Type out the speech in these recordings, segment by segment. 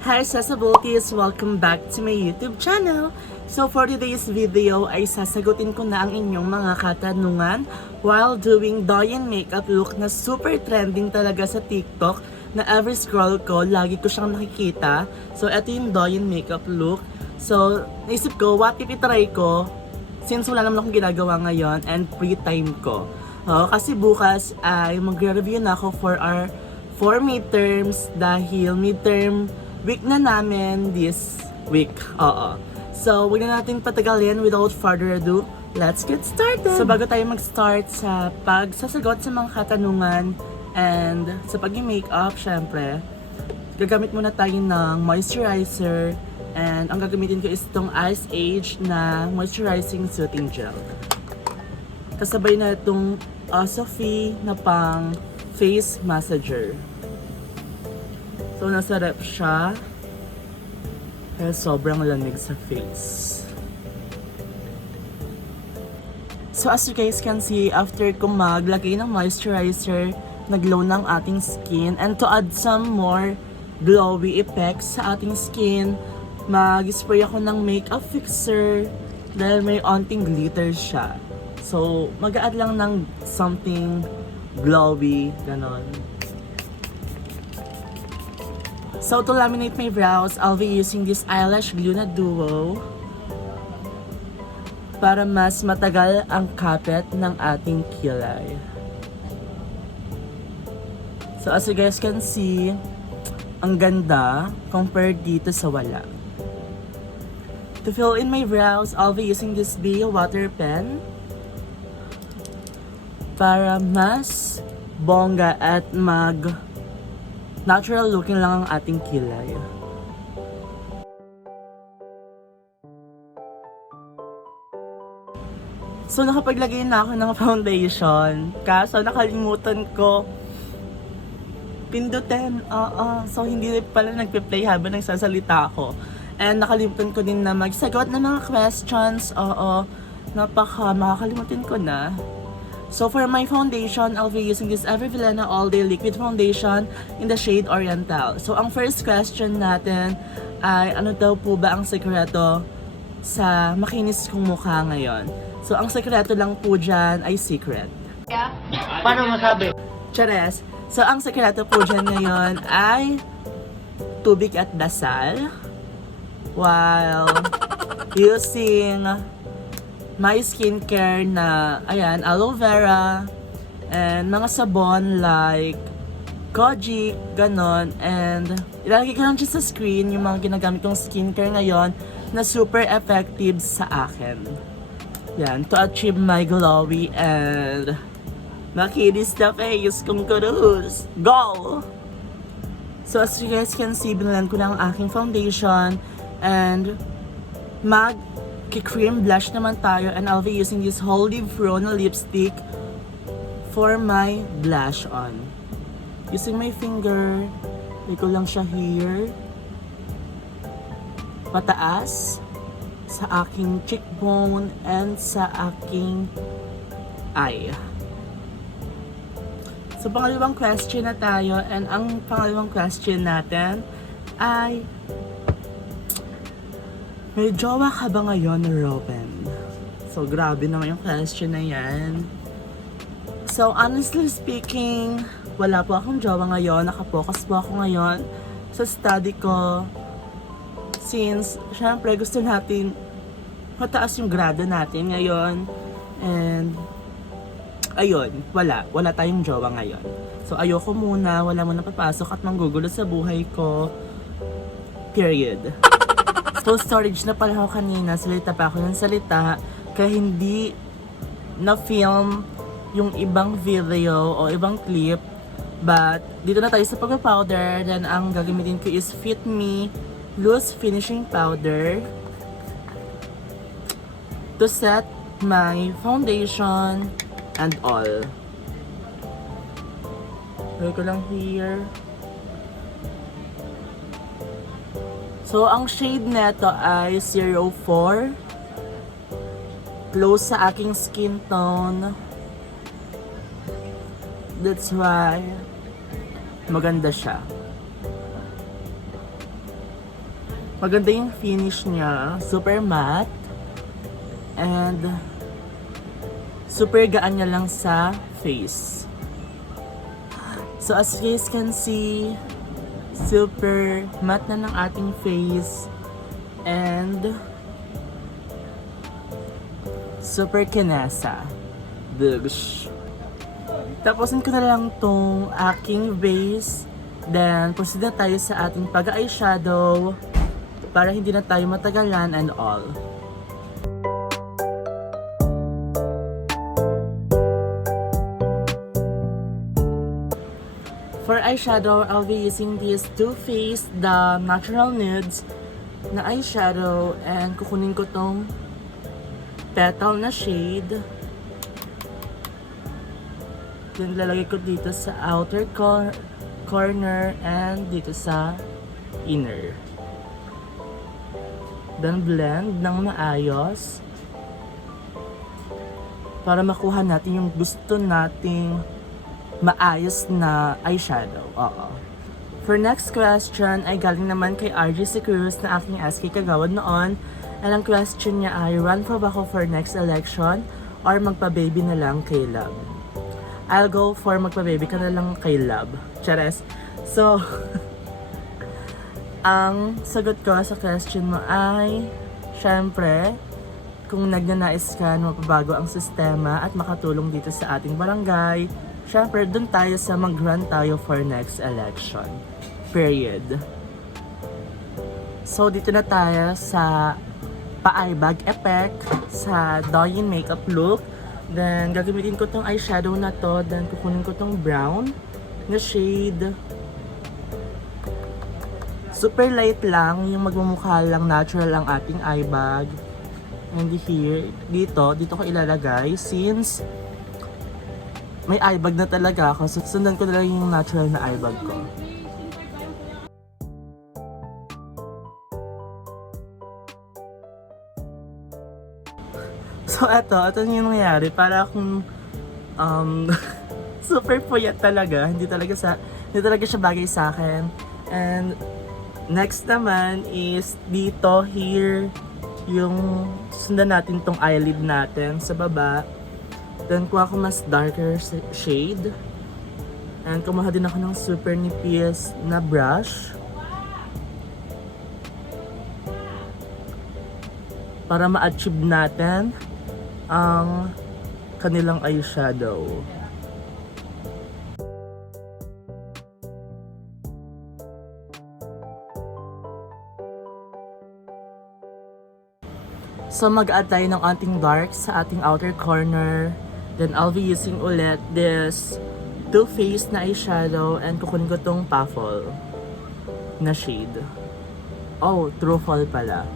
Hi Sasabotis! Welcome back to my YouTube channel! So for today's video ay sasagutin ko na ang inyong mga katanungan while doing Doyen makeup look na super trending talaga sa TikTok na every scroll ko, lagi ko siyang nakikita. So ito yung Doyen makeup look. So naisip ko, what if itry ko since wala naman akong ginagawa ngayon and free time ko. Kasi bukas ay magre-review na ako for our 4 midterms dahil midterm week na namin this week. So, huwag na natin patagalin without further ado. Let's get started! So, bago tayo mag-start sa pagsasagot sa mga katanungan and sa pag-makeup, syempre, gagamit muna tayo ng moisturizer and ang gagamitin ko is itong Ice Age na moisturizing soothing gel. Kasabay na itong Sophie na pang face massager. So, nasa rep siya. Kaya sobrang lamig sa face. So, as you guys can see, after ko maglagay ng moisturizer, nag-glow ng ating skin. And to add some more glowy effects sa ating skin, mag-spray ako ng makeup fixer dahil may onting glitter siya. So, mag-add lang ng something glowy, ganon. So, to laminate my brows, I'll be using this eyelash glue na duo para mas matagal ang kapit ng ating kilay. So, as you guys can see, ang ganda compared dito sa wala. To fill in my brows, I'll be using this Be water pen para mas bongga at natural looking lang ang ating kilay. So, nakapaglagay na ako ng foundation. Kaso, nakalimutan ko pindutin. So, hindi pala nagpe-play habang nagsasalita ako. And nakalimutan ko din na magsagot ng mga questions. Makakalimutin ko na. So for my foundation, I'll be using this Eve Villena All Day Liquid Foundation in the shade Oriental. So ang first question natin ay ano daw po ba ang sekreto sa makinis kong mukha ngayon? So ang sekreto lang po dyan ay secret. Yeah. Paano masabi? Chares. So ang sekreto po dyan ngayon ay tubig at dasal while using my skincare na, ayan, aloe vera, and mga sabon like Kojic, ganon, and ilalagay ko lang siya sa screen yung mga ginagamit kong skincare ngayon na super effective sa akin. Yan, to achieve my glowy and makinis na face kong kurus. Go! So as you guys can see, binalan ko na ang aking foundation and cream blush naman tayo, and I'll be using this Holy Fro na lipstick for my blush on. Using my finger, lagay ko lang siya here, pataas, sa aking cheekbone and sa aking eye. So pangalawang question na tayo, and ang pangalawang question natin ay may jowa ka ba ngayon, Robin? So, grabe naman yung question na yan. So, honestly speaking, wala po akong jowa ngayon. Nakapokus po ako ngayon sa study ko. Since, syempre, gusto natin mataas yung grado natin ngayon. And, ayun, wala tayong jowa ngayon. So, ayoko muna, wala muna papasok at manggugulo sa buhay ko. Period. So, storage na pala ako kanina, salita pa ako ng salita, kaya hindi na-film yung ibang video o ibang clip. But, dito na tayo sa pag-powder, then ang gagamitin ko is Fit Me Loose Finishing Powder to set my foundation and all. Lagay ko lang here. So, ang shade neto ay 04. Close sa aking skin tone. That's why maganda siya. Maganda yung finish niya. Super matte. And super gaan niya lang sa face. So as you guys can see, super matte na ng ating face. And super kinesa. Bugs. Tapusin ko na lang tong aking base. Then, proceed na tayo sa ating pag-eyeshadow para hindi na tayo matagalan and all. For eyeshadow, I'll be using this Too Faced the Natural Nudes na eyeshadow and kukunin ko tong petal na shade. Then lalagay ko dito sa outer corner and dito sa inner. Then blend ng maayos para makuha natin yung gusto nating maayos na eyeshadow. Oo. For next question ay galing naman kay RG Cruz na aking ASCII kagawad noon. And ang question niya ay, run for ba ako for next election or magpa-baby na lang kay Love? I'll go for magpa-baby ka na lang kay Love. Chares. So, ang sagot ko sa question mo ay, syempre, kung nagnanais ka na mapabago ang sistema at makatulong dito sa ating barangay, syempre, dun tayo sa mag-run tayo for next election. Period. So, dito na tayo sa pa-eye bag effect, sa Douyin makeup look. Then, gagamitin ko tong eyeshadow na to. Then, kukunin ko tong brown na shade. Super light lang, yung magmumukha lang natural ang ating eye bag. And here, dito ko ilalagay since may eye bag na talaga ako. So, sundan ko na lang yung natural na eye bag ko. So, ito yung nangyari. Para akong super puyat talaga. Hindi talaga siya bagay sa akin. And next naman is dito, here, yung sundan natin tong eyelid natin sa baba. Then, kuha ko mas darker shade. And kumuha din ako ng super nipis na brush. Para ma-achieve natin ang kanilang eyeshadow. So mag-add tayo ng ating dark sa ating outer corner. Then I'll be using ulit this Too Faced na eyeshadow and kukunin ko tong Puffle na shade. Oh, Truffle pala.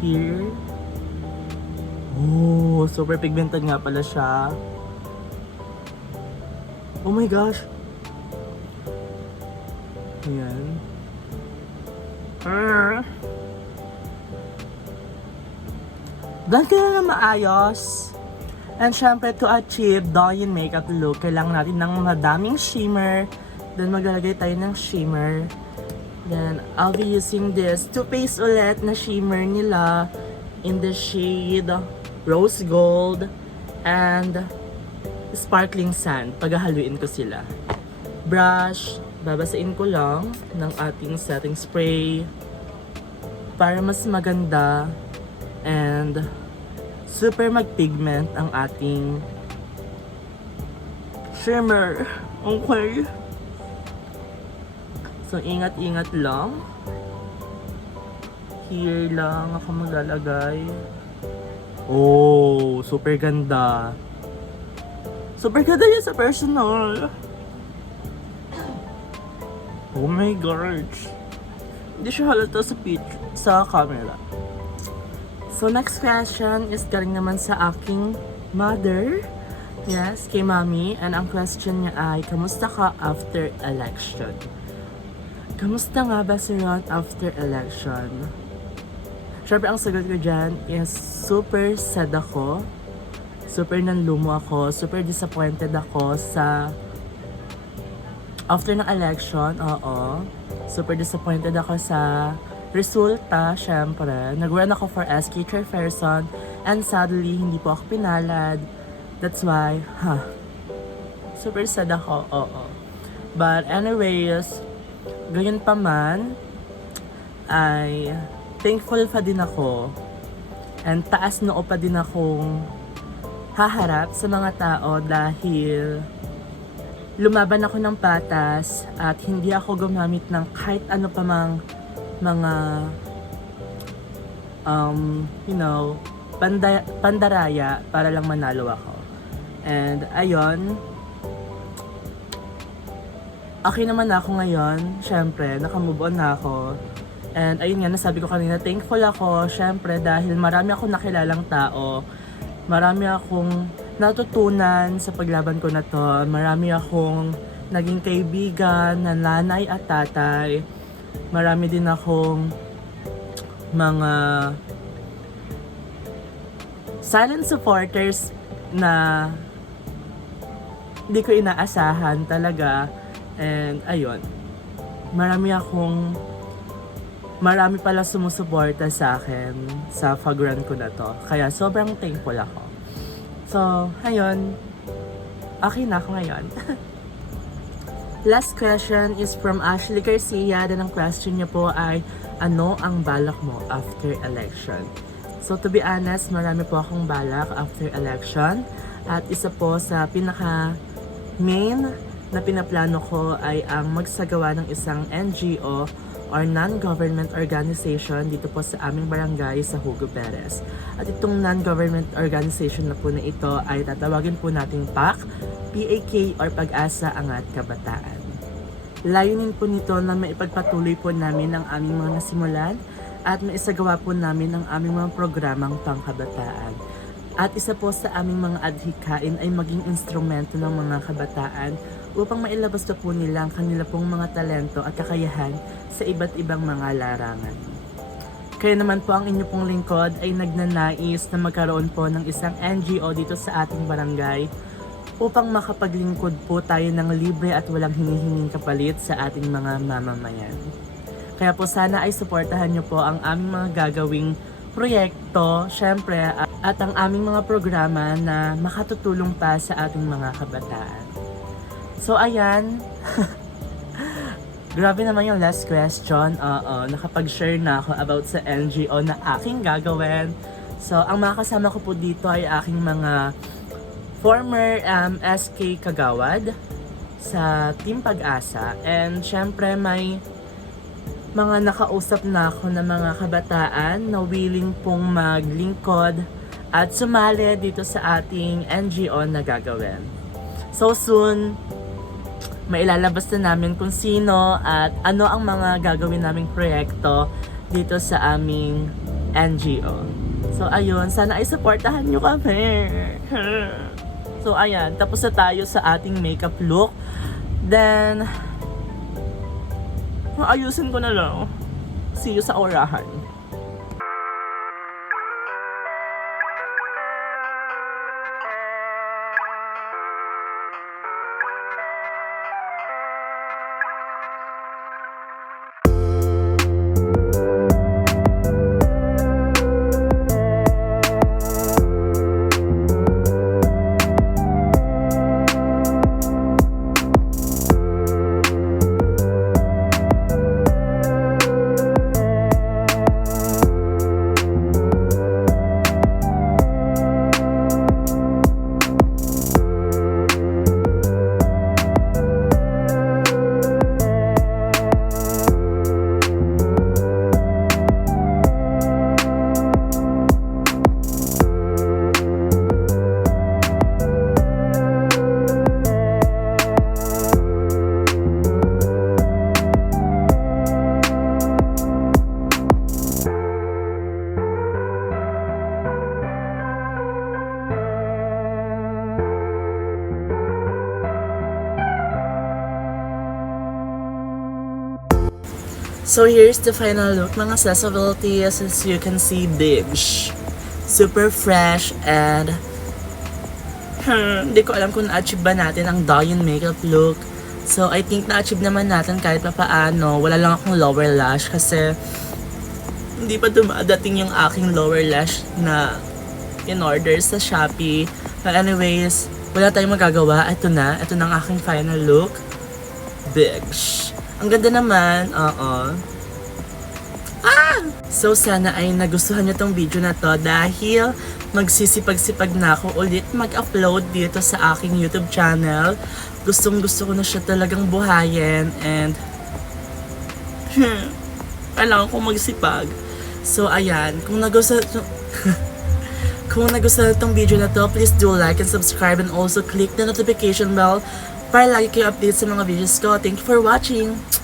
Here. Oh, super pigmented nga pala siya. Oh my gosh. Ayan. Dahil ka na maayos. And syempre, to achieve Douyin makeup look, kailangan natin ng madaming shimmer. Then maglalagay tayo ng shimmer. Then, I'll be using this Too Faced ulit na shimmer nila in the shade Rose Gold and Sparkling Sand. Paghahaluin ko sila. Brush, babasain ko lang ng ating setting spray para mas maganda and super mag-pigment ang ating shimmer. Okay. So, ingat-ingat lang. Here lang ako maglalagay. Oh, super ganda. Super ganda yan sa personal. Oh my gosh. Hindi siya halata sa sa camera. So, next question is galing naman sa aking mother. Yes, kay Mami. And ang question niya ay, kamusta ka after election? Kamusta nga ba si Ron after election? Siyempre, ang sagot ko dyan is super sad ako. Super nanlumo ako. Super disappointed ako sa after ng election. Oo. Super disappointed ako sa resulta, syempre, nag-run ako for SK Chairperson and sadly, hindi po ako pinalad. That's why, super sad ako, oo. But anyways, gayon pa man, ay thankful pa din ako and taas noo pa din akong haharap sa mga tao dahil lumaban ako ng patas at hindi ako gumamit ng kahit ano pa mang mga pandaraya para lang manalo ako. And ayun, okay naman ako ngayon. Syempre, nakamove on na ako. And ayun nga, nasabi ko kanina, thankful ako. Syempre, dahil marami akong nakilalang tao. Marami akong natutunan sa paglaban ko na to. Marami akong naging kaibigan, nanay at tatay. Marami din akong mga silent supporters na hindi ko inaasahan talaga. And ayun, marami pala sumusuporta sa akin sa pag-run ko na to. Kaya sobrang thankful ako. So, ayun, okay na ako ngayon. Last question is from Ashley Garcia. Dan ang question niya po ay, ano ang balak mo after election? So to be honest, marami po akong balak after election. At isa po sa pinaka main na pinaplano ko ay ang magsagawa ng isang NGO or non-government organization dito po sa aming barangay sa Hugo Perez. At itong non-government organization na po na ito ay tatawagin po nating PAK, PAK or Pag-asa Angat Kabataan. Layunin po nito na maipagpatuloy po namin ang aming mga nasimulan at maisagawa po namin ang aming mga programang pangkabataan. At isa po sa aming mga adhikain ay maging instrumento ng mga kabataan upang mailabas na po nila ang kanila pong mga talento at kakayahan sa iba't ibang mga larangan. Kaya naman po ang inyo pong lingkod ay nagnanais na magkaroon po ng isang NGO dito sa ating barangay upang makapaglingkod po tayo ng libre at walang hinihinging kapalit sa ating mga mamamayan. Kaya po sana ay suportahan nyo po ang aming mga gagawing proyekto, syempre, at ang aming mga programa na makatutulong pa sa ating mga kabataan. So ayan, grabe naman yung last question. Nakapag-share na ako about sa NGO na aking gagawin. So ang mga kasama ko po dito ay aking mga former SK Kagawad sa Team Pag-asa. And syempre may mga nakausap na ako na mga kabataan na willing pong maglingkod at sumali dito sa ating NGO na gagawin. So soon, mailalabas na namin kung sino at ano ang mga gagawin naming proyekto dito sa aming NGO. So ayun, sana ay supportahan nyo kami. So ayan, tapos na tayo sa ating makeup look. Then, ayusin ko na lang. See you sa orahan. So here's the final look mga accessibilities. As you can see, beige. Super fresh and hindi ko alam kung na-achieve ba natin ang Dayan makeup look. So I think na-achieve naman natin kahit pa paano. Wala lang akong lower lash kasi hindi pa dumadating yung aking lower lash na in-order sa Shopee. But anyways, wala tayong magagawa. Ito na ang aking final look. Bitch. Ang ganda naman, oo. So sana ay nagustuhan niyo tong video na to dahil magsisipag-sipag na ako ulit mag-upload dito sa aking YouTube channel. Gustong gusto ko na siya talagang buhayin and kailangan ko magsipag. So ayan, kung nagustuhan itong video na to, please do like and subscribe and also click the notification bell para lagi kayo update sa mga videos ko. Thank you for watching!